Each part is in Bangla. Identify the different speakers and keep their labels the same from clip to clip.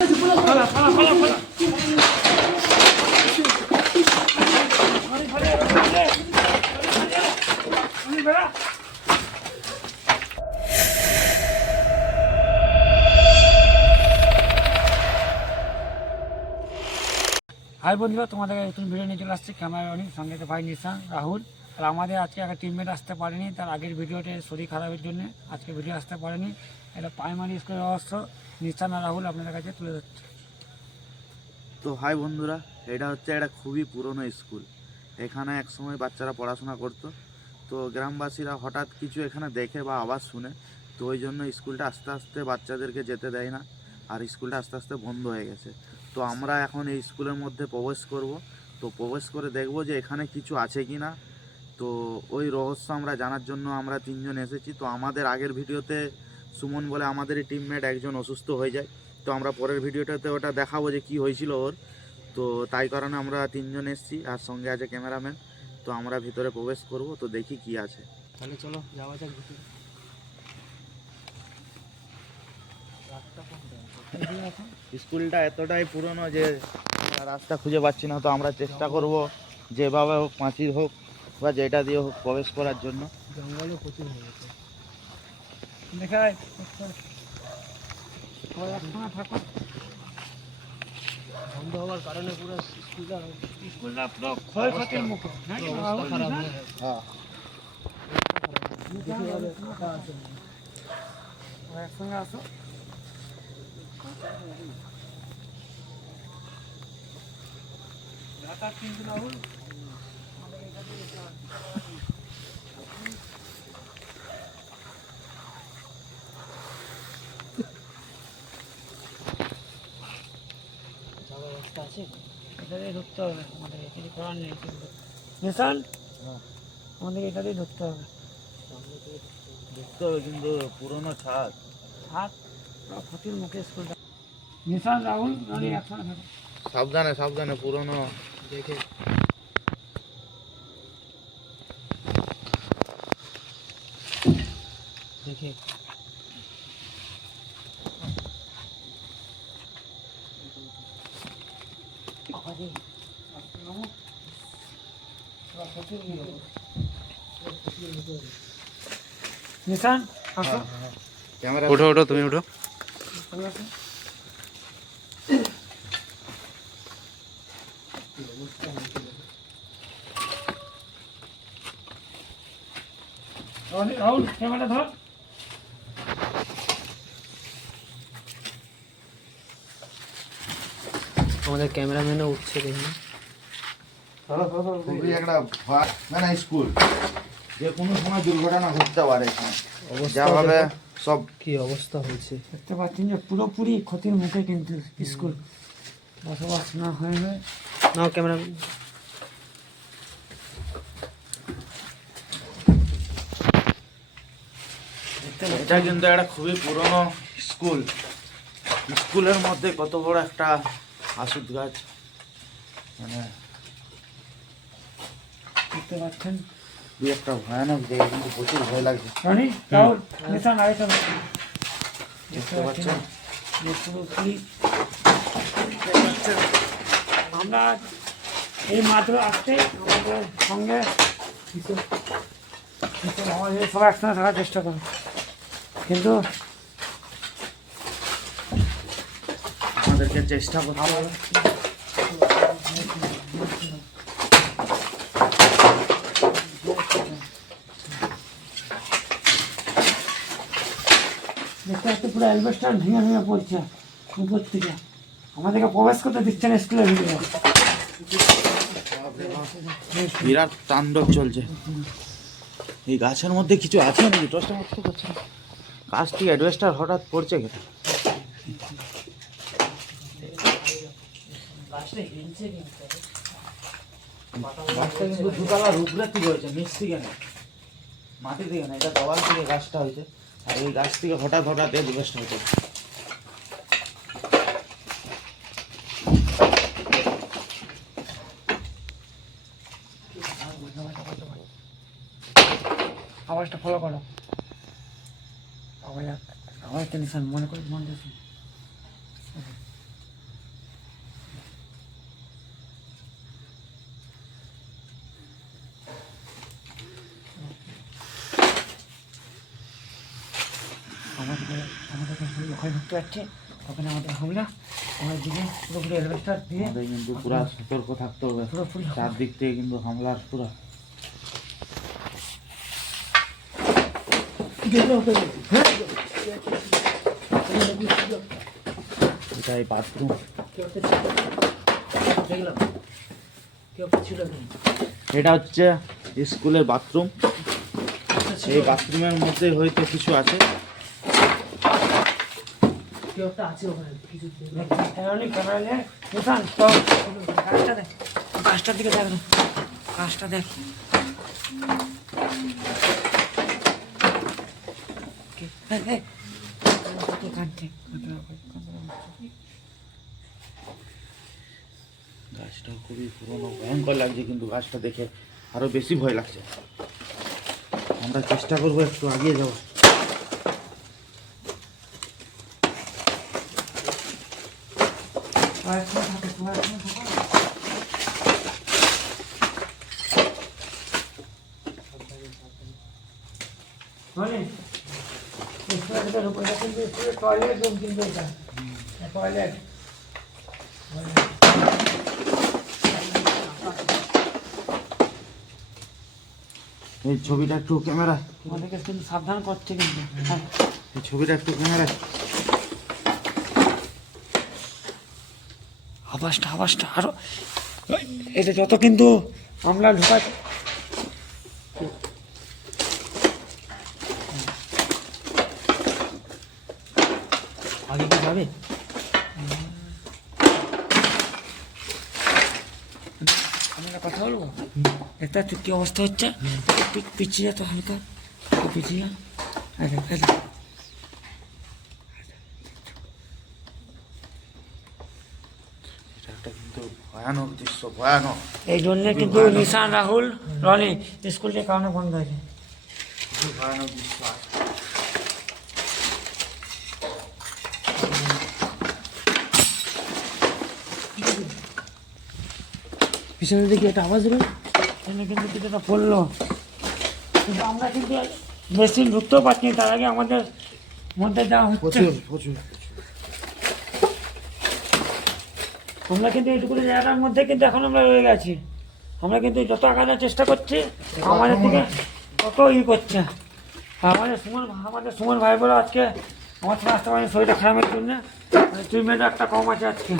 Speaker 1: হাই বন্ধুরা, তোমাদের নতুন ভিডিও নিয়ে চলে আসছে। ক্যামেরা সঙ্গে তো ভাই নিশান রাহুল। আর আমাদের আজকে একটা টিমমেট আসতে পারেনি, তার আগের ভিডিওতে শরীর খারাপের জন্য আজকে ভিডিও আসতে পারেনি। এটা প্রাইমারি স্কুলের অবশ্য নিশান রাহুল আপনাদের কাছে তুলে ধরছে।
Speaker 2: তো হাই বন্ধুরা, এটা হচ্ছে একটা খুবই পুরনো স্কুল। এখানে এক সময় বাচ্চারা পড়াশোনা করতো। তো গ্রামবাসীরা হঠাৎ কিছু এখানে দেখে বা আওয়াজ শুনে, তো ওই জন্য স্কুলটা আস্তে আস্তে বাচ্চাদেরকে যেতে দেয় না, আর স্কুলটা আস্তে আস্তে বন্ধ হয়ে গেছে। তো আমরা এখন এই স্কুলের মধ্যে প্রবেশ করব। তো প্রবেশ করে দেখব যে এখানে কিছু আছে কি না। তো ওই রহস্য আমরা জানার জন্য আমরা তিনজন এসেছি। তো আমাদের আগের ভিডিওতে সুমন বলে আমাদেরই টিমমেট একজন অসুস্থ হয়ে যায়। তো আমরা পরের ভিডিওটাতে ওটা দেখাবো যে কি হয়েছিল ওর। তো তাই কারণে আমরা তিনজন এসেছি আর সঙ্গে আছে ক্যামেরাম্যান তো আমরা ভিতরে প্রবেশ করব তো দেখি কি আছে।
Speaker 1: তাহলে চলো যাওয়া যাক ভিতরে।
Speaker 2: স্কুলটা এতটাই পুরনো যে রাস্তা খুঁজে পাচ্ছি না তো আমরা চেষ্টা করব যেভাবে হোক পাঁচির হোক বা যেটা দিয়ে হোক প্রবেশ করার জন্য।
Speaker 1: জঙ্গলও প্রচুর হয়ে গেছে। দেখায় একসঙ্গে থাকো।
Speaker 3: বন্ধ হওয়ার কারণে পুরো স্কুলটা
Speaker 1: স্কুলটা পুরো ক্ষয়ক্ষতির মুখে হ্যাঁ?
Speaker 3: খারাপ? হয়ে।
Speaker 2: হ্যাঁ।
Speaker 1: একসঙ্গে আসো। ঢাকার কিন্তু রাহুল এটা দিয়ে ঢুকতে হবে। আমাদের কিছু করার নেই কিন্তু। নিশান?
Speaker 2: হ্যাঁ।
Speaker 1: আমাদের এটা দিয়ে ঢুকতে হবে।
Speaker 2: দেখতে হবে কিন্তু পুরনো ছাদ।
Speaker 1: পুরো ক্ষতির মুখে স্কুলটা। নিশান রাহুল একসঙ্গে থাকো।
Speaker 2: সাবধানে সাবধানে পুরনো
Speaker 3: দেখে। দেখে।
Speaker 1: নিশান আসো
Speaker 2: ক্যামেরা
Speaker 4: ওঠো ওঠো তুমি ওঠো
Speaker 1: তুমি আসো রাহুল, রাহুল ক্যামেরা ধর
Speaker 3: আমাদের ক্যামেরাম্যানও উঠছে দেখুন
Speaker 2: খুবই একটা ভয়- মানে স্কুল যে কোনো সময় দুর্ঘটনা ঘটতে পারে এখানে। যা হবে সব
Speaker 3: কি অবস্থা হয়েছে।
Speaker 1: দেখতে পাচ্ছেন যে পুরোপুরি ক্ষতির মুখে কিন্তু স্কুল বসবাস না হয়ে দেখতে পাচ্ছেন?
Speaker 2: এটা কিন্তু একটা খুবই পুরনো স্কুল। স্কুলের মধ্যে কত বড় একটা আসুদ গাছ। মানে
Speaker 1: দেখতে পাচ্ছেন?
Speaker 2: একটা ভয়ানক জায়গা কিন্তু প্রচুর ভয় লাগছে।
Speaker 1: দেখতে পাচ্ছেন। আমরা এই মাত্র আসতে আমাদের সঙ্গে। সবাই একসঙ্গে থাকার চেষ্টা করো কিন্তু
Speaker 2: আমাদেরকে চেষ্টা করতে হবে।
Speaker 1: দেখতে পাচ্ছি পুরো অ্যালবেস্টার ভেঙে ভেঙে পড়ছে, উপর থেকে। আমাদেরকে প্রবেশ করতে দিচ্ছে না স্কুলের ভিতরে।
Speaker 2: বিরাট তাণ্ডব চলছে। এই গাছের মধ্যে কিছু আছে নাকি? টসটা করতে পারছে না গাছটি অ্যাডভেস্টার হঠাৎ পড়ছে কেন গাছটা কিন্তু দুতলার উপরে থেকে হয়েছে নিচ থেকে মাটি থেকে না, এটা দেওয়াল থেকে গাছটা হয়েছে। আর এই গাছ থেকে হঠাৎ হঠাৎ অ্যাডভেস্টার হতো
Speaker 1: আওয়াজটা ফলো করো। আওয়াজ আওয়াজটা টেনশন মনে করি মনে ঢুকতে পারছি ওখানে আমাদের হামলা আমাদের দিকে পুরোপুরি এলভেস্টার দিয়ে
Speaker 2: কিন্তু পুরা সতর্ক থাকতে হবে।
Speaker 1: পুরোপুরি
Speaker 2: চারদিক থেকে কিন্তু হামলার পুরা। এটাই বাথরুম এটা হচ্ছে স্কুলের বাথরুম এই বাথরুমের মধ্যে হয়তো কিছু আছে।
Speaker 1: কাজটার দিকে কাজটা দেখ কে-।
Speaker 2: গাছটা খুবই পুরনো, ভয়ঙ্কর লাগছে কিন্তু গাছটা দেখে আরও বেশি ভয় লাগছে আমরা চেষ্টা করব একটু আগিয়ে যাব
Speaker 1: আর একটু থাকো, আর একটু থাকো। মানে স্কুলের ভিতরে ঢুকে এটা কিন্তু স্কুলের টয়লেট রুম কিন্তু এটা টয়লেট
Speaker 2: এই ছবিটা একটু ক্যামেরা।
Speaker 1: আমাদেরকে কিন্তু সাবধান করছে কিন্তু হ্যাঁ
Speaker 2: এই ছবিটা একটু ক্যামেরা
Speaker 1: আবাসটা আবাসটা আরও। এটা যত কিন্তু আমরা ঢোকাই।
Speaker 3: আগে কি যাবে?
Speaker 1: আমি একটা কথা বলব? একটা তো কি অবস্থা হচ্ছে। পিছিয়ে তো হালকা পিছিয়ে যা। এই দেখ, এই দেখ।
Speaker 2: এটা একটা কিন্তু ভয়ানক দৃশ্য ভয়ানক।
Speaker 1: এই জন্যে কিন্তু নিশান রাহুল রনি স্কুলটির কারণে বন্ধ হয়েছে
Speaker 2: ভয়ানক দৃশ্য
Speaker 3: পিছনে দিকে একটা আওয়াজ দিল
Speaker 1: এখানে কিন্তু কিছুটা পড়ল। কিন্তু আমরা কিন্তু বেশি ঢুকতেও পারছি তার আগে আমাদের মধ্যে যাওয়া হচ্ছে।
Speaker 2: প্রচুর প্রচুর।
Speaker 1: আমরা কিন্তু এইটুকু জায়গাটার মধ্যে কিন্তু এখন আমরা রয়ে গেছি। আমরা কিন্তু যত আগানোর চেষ্টা করছি, আমাদের দিকে তত ই করছে। আমাদের সুমন আমাদের সুমন ভাই বলে আজকে আমার সঙ্গে আসতে পারেনি শরীরটা খারাপের জন্য ট্রিটমেন্ট একটা কম আছে আজকে।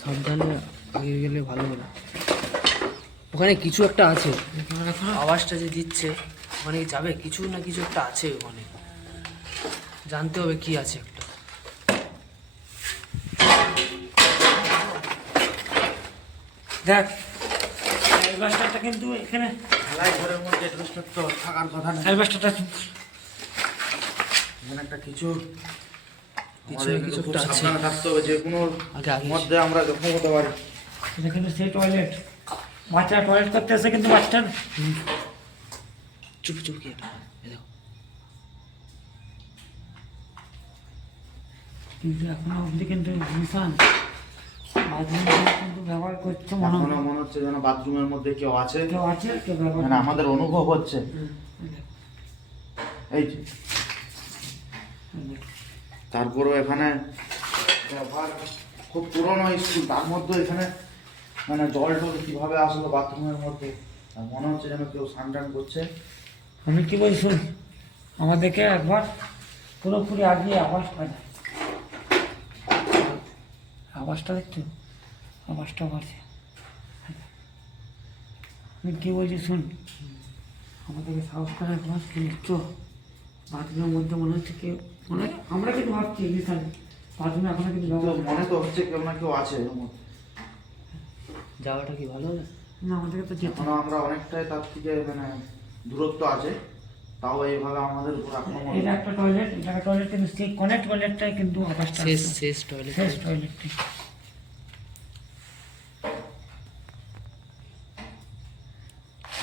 Speaker 3: সাবধানে আগে গেলে ভালো হবে ওখানে কিছু একটা আছে। আওয়াজটা যে দিচ্ছে, ওখানে যাবে, কিছু না কিছু একটা আছে ওখানে। জানতে হবে কি আছে একটা।
Speaker 1: দেখ। অ্যালবাস্টারটা কিন্তু এখানে
Speaker 2: ঢালাই ঘরের মধ্যে অ্যাডভেস্টার তো থাকার কথা না।
Speaker 1: অ্যালবাস্টারটা
Speaker 2: এখানে একটা কিছু
Speaker 3: কিছু কিছু
Speaker 2: সাবধানে থাকতে হবে যে কোনো মধ্যে আমরা জখম হতে পারি।
Speaker 1: এটা কিন্তু সেই টয়লেট বাচ্চারা টয়লেট করতে এসে কিন্তু বাচ্চার
Speaker 3: চুপ চুপ কি
Speaker 1: কিন্তু এখনও অবধি কিন্তু কিন্তু ব্যবহার করছে মনে
Speaker 2: মনে হচ্ছে যেন বাথরুমের মধ্যে কেউ আছে।
Speaker 1: কেউ আছে কেউ ব্যবহার
Speaker 2: মানে আমাদের অনুভব হচ্ছে। এই যে। তারপরেও এখানে ব্যবহার খুব পুরনো স্কুল তার মধ্যে এখানে মানে জল টল কীভাবে আসলো বাথরুমের মধ্যে মনে হচ্ছে যেন কেউ স্নান টান করছে।
Speaker 1: আমি কি বলি শুন আমাদেরকে একবার পুরোপুরি আগিয়ে আওয়াজ পাই না আওয়াজটা দেখছ আওয়াজটা পাচ্ছে আমি কি বলছি শুন আমাদেরকে সাহস করে একবার কিন্তু বাথরুমের মধ্যে মনে হচ্ছে কেউ মনে হয় আমরা কিন্তু ভাবছি নিশান বাথরুমে এখনও কিন্তু
Speaker 2: মনে তো হচ্ছে কেউ না কেউ আছে এর মধ্যে।
Speaker 3: যাওয়াটা কি ভালো হবে?
Speaker 1: না আমাদেরকে তো যেতে
Speaker 2: আমরা অনেকটাই তার থেকে মানে দূরত্ব আছে। তাও এইভাবে আমাদের উপর আক্রমণ
Speaker 1: এটা একটা টয়লেট এটা একটা টয়লেট কিন্তু সেই কনেক্ট টয়লেটটাই কিন্তু আওয়াজটা
Speaker 3: শেষ শেষ টয়লেট
Speaker 1: শেষ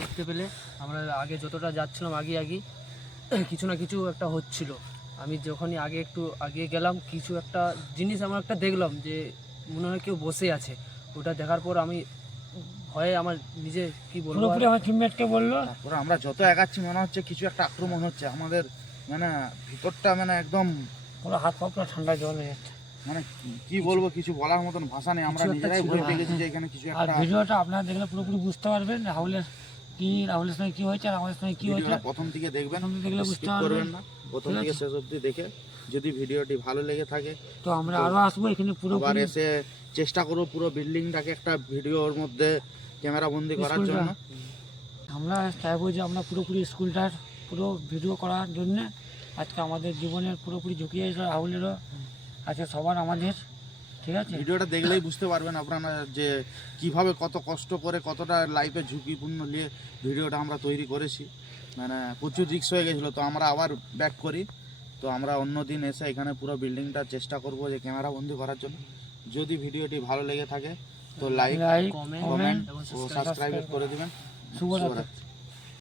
Speaker 3: দেখতে পেলে আমরা আগে যতটা যাচ্ছিলাম, আগে আগে কিছু না কিছু একটা হচ্ছিল। আমি যখনই আগে একটু আগে গেলাম, কিছু একটা জিনিস আমার একটা দেখলাম যে মনে হয় কেউ বসে আছে। ওটা দেখার পর আমি ভয়ে আমার নিজে কি বলব
Speaker 1: পুরোপুরি আমার টিমমেটকে বলল।
Speaker 2: তারপরে আমরা যত এগাচ্ছি মনে হচ্ছে কিছু একটা আক্রমণ হচ্ছে। আমাদের মানে ভিতরটা মানে একদম
Speaker 1: পুরো হাত পা পুরো ঠান্ডা জল হয়ে যাচ্ছে।
Speaker 2: মানে কি- বলব কিছু বলার মতন ভাষা নেই। আমরা
Speaker 3: কিছু
Speaker 2: নিজেরাই ভয়। পেয়ে গেছি যে এখানে কিছু
Speaker 1: আর
Speaker 2: একটা
Speaker 1: ভিডিওটা আপনারা দেখলে পুরোপুরি বুঝতে পারবেন রাহুলের কি রাহুলের সঙ্গে কি হয়েছে আর আমাদের সঙ্গে কি হয়েছে
Speaker 2: প্রথম থেকে দেখবেন
Speaker 1: থেকে দেখলে বুঝতে পারবেন।
Speaker 2: না। প্রথম থেকে শেষ অবধি দেখে যদি ভিডিওটি ভালো লেগে থাকে
Speaker 1: তো আমরা আরও আসব এখানে পুরোপুরি।
Speaker 2: এসে চেষ্টা করব পুরো বিল্ডিংটাকে একটা ভিডিওর মধ্যে ক্যামেরা বন্দি করার জন্য।
Speaker 1: আমরা চাইব যে আমরা পুরোপুরি স্কুলটার পুরো ভিডিও করার জন্য আজকে আমাদের জীবনের পুরোপুরি ঝুঁকি আছে রাহুলেরও আছে সবার আমাদের ঠিক আছে?
Speaker 2: ভিডিওটা দেখলেই বুঝতে পারবেন আপনারা যে কীভাবে কত কষ্ট করে কতটা লাইফে ঝুঁকিপূর্ণ নিয়ে ভিডিওটা আমরা তৈরি করেছি। মানে প্রচুর রিক্স হয়ে গেছিল তো আমরা আবার ব্যাক করি। তো আমরা অন্য দিন এসে এখানে পুরো বিল্ডিংটা চেষ্টা করব যে ক্যামেরা বন্দি করার জন্য। যদি ভিডিওটি ভালো লেগে থাকে তো like
Speaker 1: like
Speaker 3: comment
Speaker 2: comment
Speaker 1: comment
Speaker 2: ও সাবস্ক্রাইব করে দিবেন
Speaker 1: শুভরাত্রি
Speaker 2: শুভরাত্রি